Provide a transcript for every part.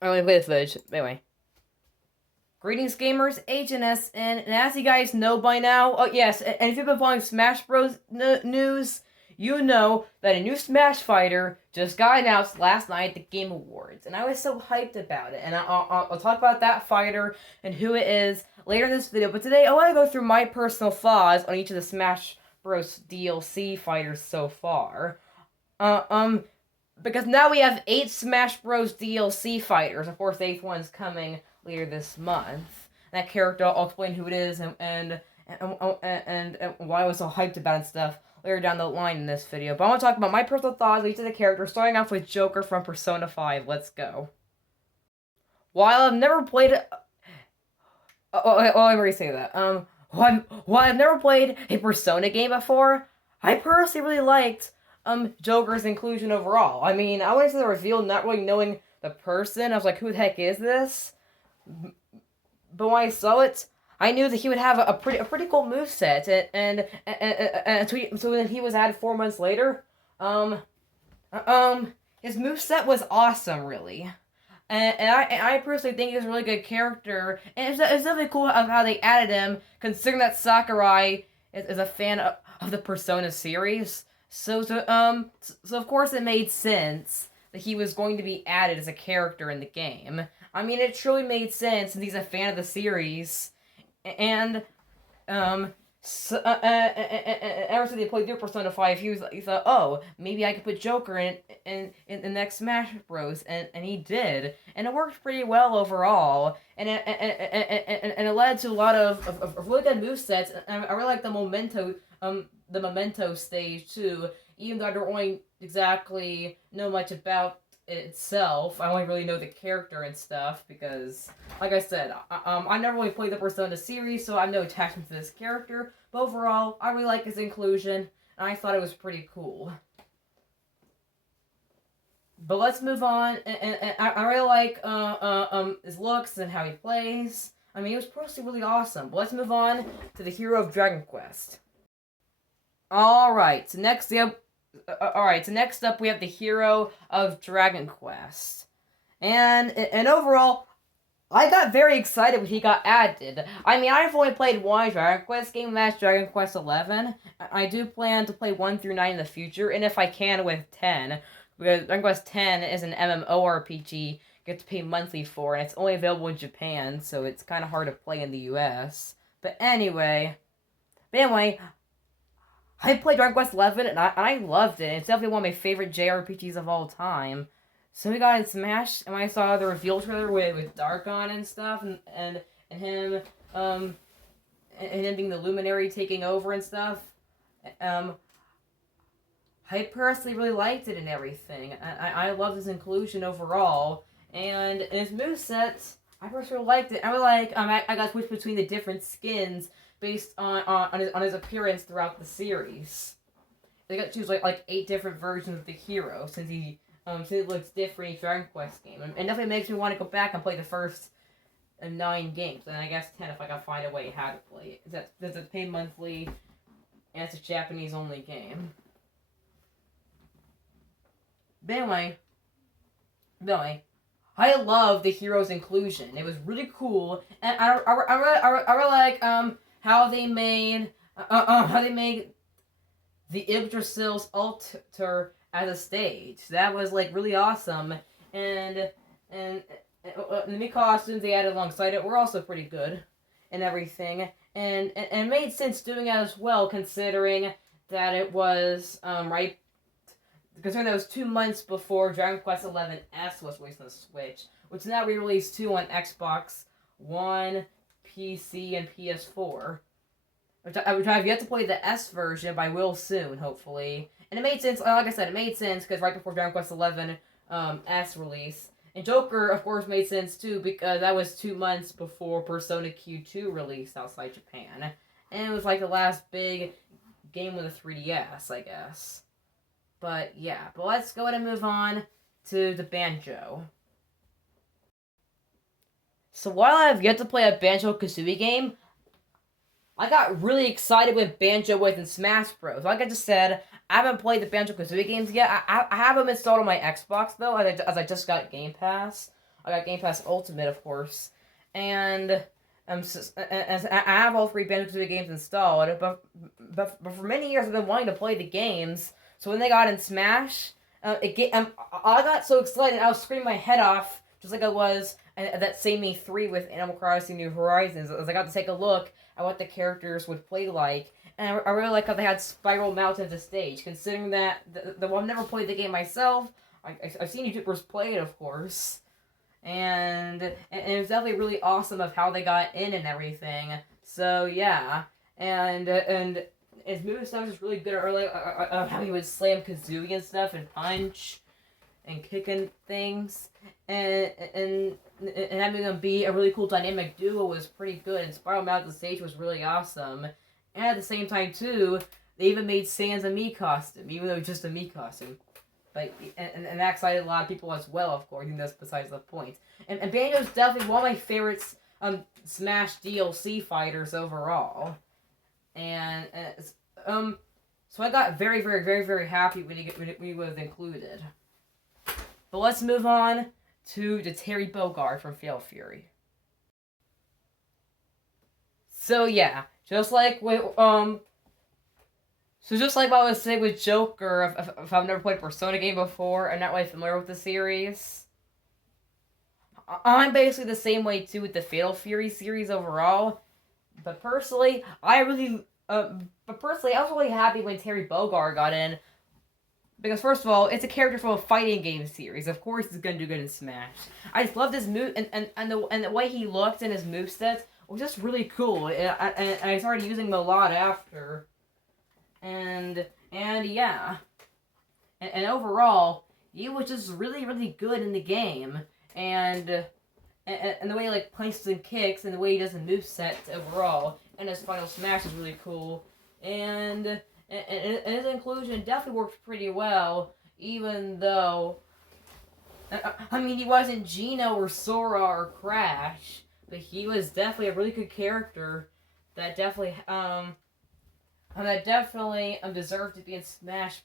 I'm gonna play this footage. Anyway. Greetings, gamers, HNS, and as you guys know by now, oh yes, and if you've been following Smash Bros. News, you know that a new Smash fighter just got announced last night at the Game Awards, and I was so hyped about it. And I'll talk about that fighter and who it is later in this video. But today, I want to go through my personal thoughts on each of the Smash Bros. DLC fighters so far. Uh, um, because now we have 8 Smash Bros. DLC fighters. Of course, the 8th one's coming later this month. That character, I'll explain who it is and why I was so hyped about it and stuff later down the line in this video. But I want to talk about my personal thoughts on each of the characters, starting off with Joker from Persona 5. Let's go. While I've never played... let me say that. While I've never played a Persona game before, I personally really liked Joker's inclusion overall. I mean, I went into the reveal not really knowing the person. I was like, who the heck is this? But when I saw it, I knew that he would have a pretty cool moveset, and so when he was added 4 months later, his moveset was awesome, really. And I personally think he's a really good character, and it's definitely cool of how they added him, considering that Sakurai is a fan of the Persona series. So of course it made sense that he was going to be added as a character in the game. I mean, it truly made sense since he's a fan of the series, and ever since they played through Persona 5, he thought, oh, maybe I could put Joker in the next Smash Bros. And he did, and it worked pretty well overall, and it led to a lot of really good movesets. And I really like the Memento stage too, even though I don't really exactly know much about itself. I only really know the character and stuff because, like I said, I never really played the Persona series, so I have no attachment to this character. But overall, I really like his inclusion, and I thought it was pretty cool. But let's move on, and I really like his looks and how he plays. I mean, he was personally really awesome. But let's move on to the hero of Dragon Quest. Alright, so next up we have the hero of Dragon Quest. And overall, I got very excited when he got added. I mean, I've only played one Dragon Quest game, that's Dragon Quest 11. I do plan to play 1 through 9 in the future, and if I can with 10. Because Dragon Quest 10 is an MMORPG you get to pay monthly for, and it's only available in Japan, so it's kind of hard to play in the US. But anyway, I played Dragon Quest 11, and I loved it. It's definitely one of my favorite JRPGs of all time. So we got in Smash, and I saw the reveal trailer with Darkon and stuff, and him, and him being the Luminary taking over and stuff. I personally really liked it and everything. I loved his inclusion overall, and his moveset, I personally liked it. I really like, I got switched between the different skins based on his appearance throughout the series. They got to choose like 8 different versions of the hero since it looks different in each Dragon Quest game, and definitely makes me want to go back and play the first 9 games, and I guess 10 if I can find a way how to play it. Does it pay monthly, and it's a Japanese only game. But anyway, I love the hero's inclusion. It was really cool, and I really like how they made the Yggdrasil's altar as a stage. That was like really awesome, and the new costumes they added alongside it were also pretty good, and everything, and it made sense doing it as well, considering that it was right. Considering that was 2 months before Dragon Quest XI S was released on the Switch, which is now re-released too on Xbox One, PC, and PS4. Which I've yet to play the S version, but I will soon, hopefully. And it made sense, like I said, it made sense because right before Dragon Quest XI S release. And Joker, of course, made sense too because that was 2 months before Persona Q2 released outside Japan. And it was like the last big game with a 3DS, I guess. But yeah, but let's go ahead and move on to the Banjo. So while I have yet to play a BanjoKazooie game, I got really excited when Banjo was in Smash Bros. Like I just said, I haven't played the BanjoKazooie games yet. I have them installed on my Xbox, though, as I just got Game Pass. I got Game Pass Ultimate, of course, and I have all 3 BanjoKazooie games installed. But for many years, I've been wanting to play the games. So when they got in Smash, I got so excited, I was screaming my head off, just like I was at that same E3 with Animal Crossing New Horizons, as I got to take a look at what the characters would play like. And I really like how they had Spiral Mountain as a stage, considering that I've never played the game myself. I've seen YouTubers play it, of course. And it was definitely really awesome of how they got in and everything. So, yeah. And his move stuff is really good early, how he would slam Kazooie and stuff, and punch, and kicking things. And having them be a really cool dynamic duo was pretty good, and Spiral Mountain stage was really awesome. And at the same time, too, they even made Sans a Mii costume, even though it was just a Mii costume. But, and that excited a lot of people as well, of course, even that's besides the point. And Banjo's definitely one of my favorites Smash DLC fighters overall. And, so I got very, very, very, very happy when he was included. But let's move on to the Terry Bogar from Fatal Fury. So, yeah. Just like with, just like what I was saying with Joker, if I've never played a Persona game before, I'm not really familiar with the series. I'm basically the same way, too, with the Fatal Fury series overall. But personally, I was really happy when Terry Bogar got in. Because, first of all, it's a character from a fighting game series. Of course, it's gonna do good in Smash. I just loved his move, and the way he looked and his movesets was just really cool. And I started using him a lot after. And yeah. And overall, he was just really, really good in the game. And the way he, like, punches and kicks, and the way he does the movesets overall. And his final smash is really cool. And his inclusion definitely worked pretty well, even though, I mean, he wasn't Gino or Sora or Crash, but he was definitely a really good character that definitely deserved to be in Smash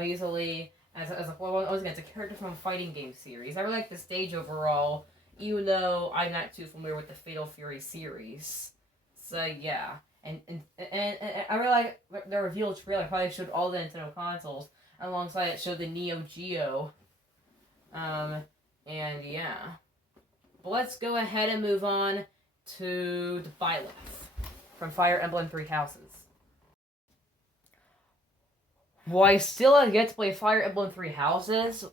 easily as once again, it's a character from a fighting game series. I really like the stage overall, even though I'm not too familiar with the Fatal Fury series. So yeah. And I really like the reveal trailer. Probably showed all the Nintendo consoles. Alongside it showed the Neo Geo. And yeah. But let's go ahead and move on to the Byleth from Fire Emblem Three Houses. Well, I still have yet to play Fire Emblem Three Houses.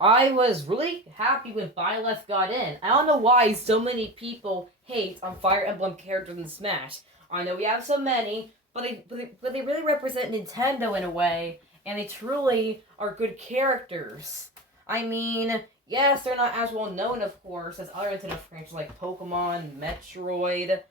I was really happy when Byleth got in. I don't know why so many people hate on Fire Emblem characters in Smash. I know we have so many, but they really represent Nintendo in a way, and they truly are good characters. I mean, yes, they're not as well known, of course, as other Nintendo franchises like Pokemon, Metroid,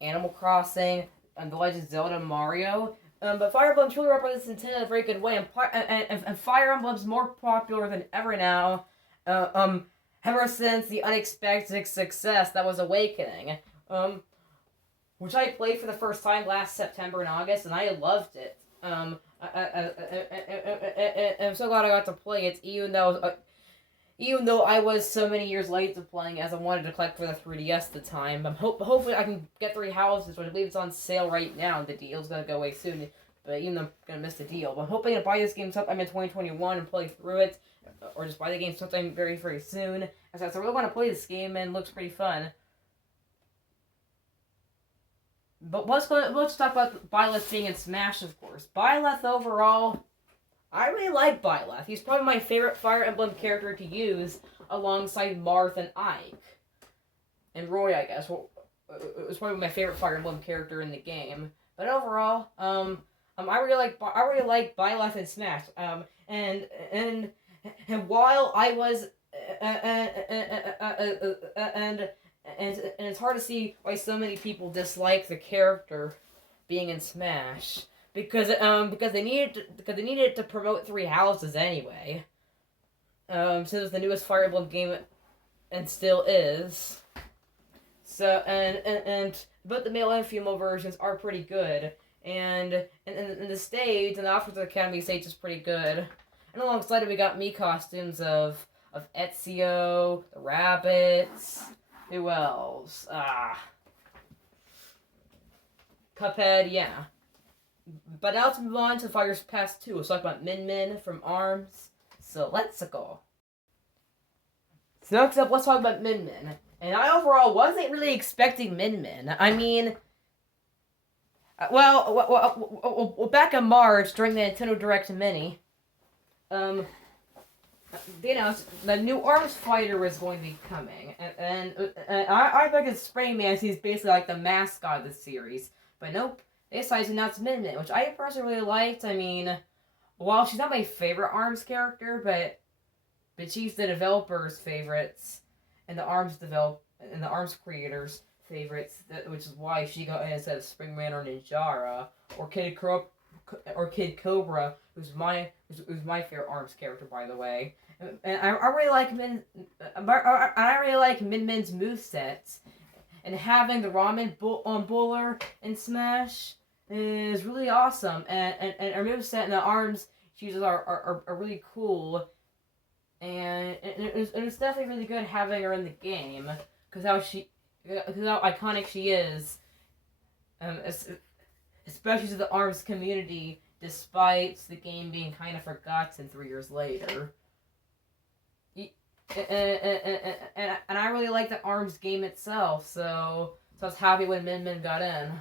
Animal Crossing, and The Legend of Zelda, Mario. But Fire Emblem truly represents Nintendo in a very good way, and Fire Emblem's more popular than ever now, ever since the unexpected success that was Awakening, which I played for the first time last September and August, and I loved it. I'm so glad I got to play it, even though I was so many years late to playing, as I wanted to collect for the 3DS at the time. Hopefully I can get Three Houses, which I believe it's on sale right now. The deal's gonna go away soon, but even though I'm gonna miss the deal. But I'm hoping to buy this game sometime in 2021 and play through it, or just buy the game sometime very, very soon. As I really want to play this game, and it looks pretty fun. But let's talk about Byleth being in Smash, of course. Byleth overall, I really like Byleth. He's probably my favorite Fire Emblem character to use alongside Marth and Ike. And Roy, I guess. Well, it was probably my favorite Fire Emblem character in the game. But overall, I really like Byleth in Smash. And while I was and it's hard to see why so many people dislike the character being in Smash. Because they needed to promote Three Houses anyway. Since it's the newest Fire Emblem game, and still is. So and both the male and female versions are pretty good, and the stage and the Officers Academy stage is pretty good. And alongside it, we got me costumes of Ezio, the rabbits. Who else? Cuphead, yeah. But now let's move on to Fighters Pass 2. Let's talk about Min Min from ARMS. So let's go. So next up, let's talk about Min Min. And I overall wasn't really expecting Min Min. I mean, well, back in March during the Nintendo Direct Mini, they announced the new ARMS fighter was going to be coming, and I thought it's Sprayman. He's basically like the mascot of the series, but nope. They decided to announce Min Min, which I personally really liked. I mean, while she's not my favorite ARMS character, but she's the developers' favorites, and the ARMS creators' favorites, which is why she got in instead of Springman or Ninjara or Kid Cobra, who's my favorite ARMS character, by the way. And I really like Min Min's movesets, and having the Ramen Bowler in Smash is really awesome. And her moveset and the arms she uses are really cool. And it's definitely really good having her in the game because how iconic she is, especially to the ARMS community, despite the game being kind of forgotten 3 years later. And I really like the ARMS game itself, so I was happy when Min Min got in.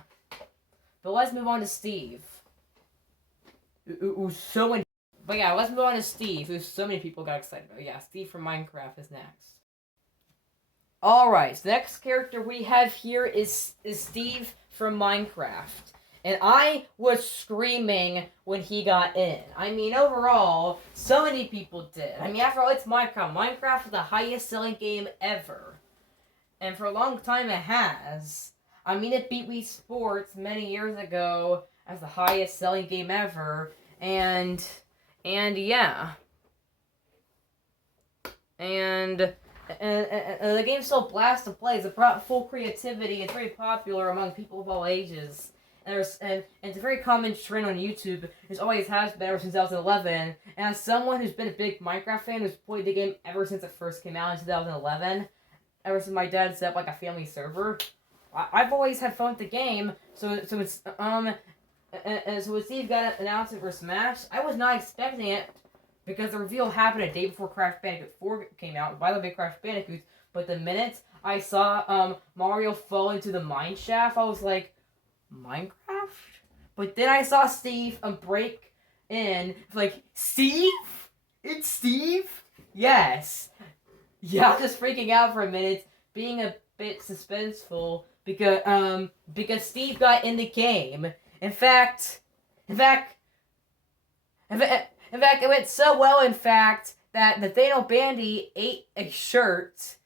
But let's move on to Steve. But yeah, let's move on to Steve, who so many people got excited about. Yeah, Steve from Minecraft is next. Alright, so the next character we have here is Steve from Minecraft. And I was screaming when he got in. I mean, overall, so many people did. I mean, after all, it's Minecraft. Minecraft is the highest selling game ever. And for a long time it has. I mean, it beat Wii Sports many years ago as the highest selling game ever. And yeah. And the game's still a blast to play. It's brought full creativity. It's very popular among people of all ages. And it's a very common trend on YouTube. It always has been ever since 2011. And as someone who's been a big Minecraft fan, who's played the game ever since it first came out in 2011, ever since my dad set up like a family server, I've always had fun with the game. So it's and so when Steve got an announcement for Smash, I was not expecting it because the reveal happened a day before Crash Bandicoot 4 came out. By the way, Crash Bandicoot. But the minute I saw Mario fall into the mine shaft, I was like, Minecraft? But then I saw Steve break in, like, Steve? It's Steve? Yes. Yeah, I was just freaking out for a minute, being a bit suspenseful because Steve got in the game. In fact, it went so well, in fact, that Nathaniel Bandy ate a shirt.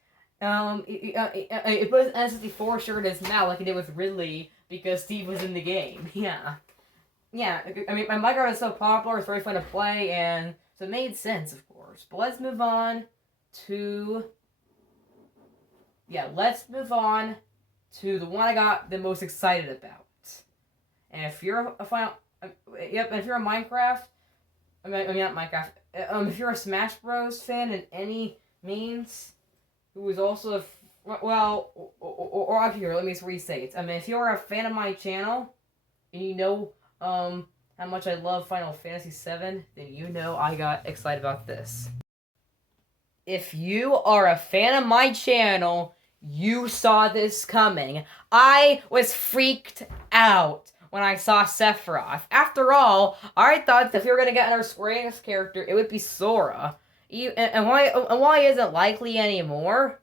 It put his N64 shirt in his mouth like he did with Ridley because Steve was in the game. Yeah. I mean, my Minecraft is so popular, it's very fun to play, and so it made sense, of course. But let's move on to the one I got the most excited about. And if you're a Minecraft, not Minecraft. If you're a Smash Bros. Fan in any means, who is also or up here, let me re-say it. I mean, if you're a fan of my channel, and you know how much I love Final Fantasy VII, then you know I got excited about this. If you are a fan of my channel, you saw this coming. I was freaked out when I saw Sephiroth. After all, I thought that if we were going to get another Square Enix character, it would be Sora. And why isn't likely anymore?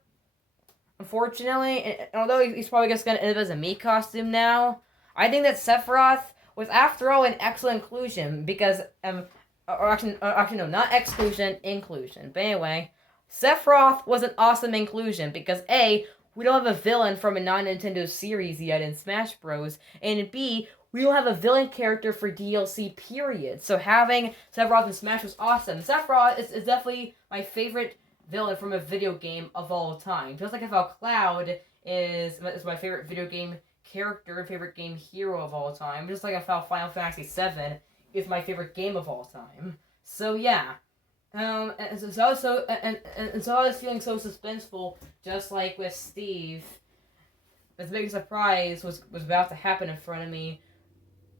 Unfortunately, and although he's probably just going to end up as a Mii costume now, I think that Sephiroth was, after all, an excellent inclusion because, actually no, not exclusion, inclusion. But anyway, Sephiroth was an awesome inclusion because A, we don't have a villain from a non-Nintendo series yet in Smash Bros. And B, we don't have a villain character for DLC, period. So having Sephiroth in Smash was awesome. Sephiroth is definitely my favorite villain from a video game of all time. Just like how Cloud is my favorite video game character, favorite game hero of all time. Just like how Final Fantasy VII is my favorite game of all time. So yeah, So I was feeling so suspenseful, just like with Steve. This big surprise was about to happen in front of me.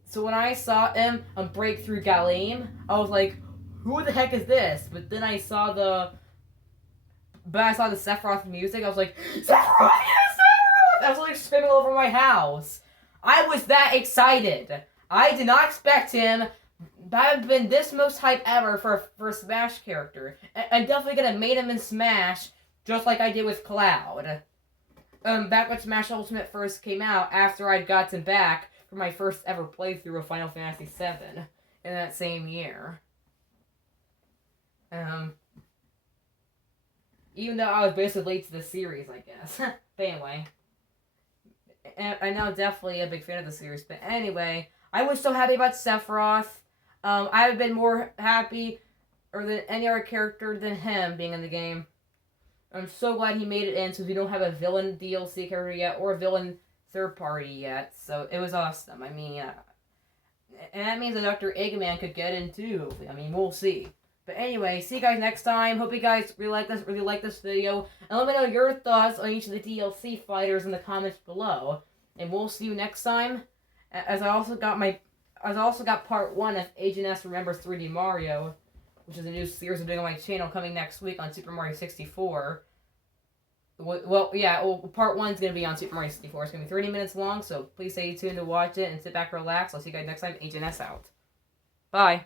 So when I saw him on Breakthrough Galim, I was like, "Who the heck is this?" But then I saw the Sephiroth music. I was like, "Sephiroth! Yes, Sephiroth!" I was like screaming all over my house. I was that excited. I did not expect him. I've been this most hype ever for a Smash character. I'm definitely gonna made him in Smash, just like I did with Cloud. Back when Smash Ultimate first came out, after I'd gotten back for my first ever playthrough of Final Fantasy VII in that same year. Even though I was basically late to the series, I guess. But anyway. And I'm now definitely a big fan of the series. But anyway, I was so happy about Sephiroth. I've been more happy than any other character than him being in the game. I'm so glad he made it in, since we don't have a villain DLC character yet, or a villain third party yet. So it was awesome. I mean, and that means that Dr. Eggman could get in too. I mean, we'll see. But anyway, see you guys next time. Hope you guys really like this video. And let me know your thoughts on each of the DLC fighters in the comments below. And we'll see you next time. As I also got part 1 of Agent S Remembers 3D Mario, which is a new series I'm doing on my channel, coming next week on Super Mario 64. Well, part 1's going to be on Super Mario 64. It's going to be 30 minutes long, so please stay tuned to watch it and sit back and relax. I'll see you guys next time. Agent S out. Bye.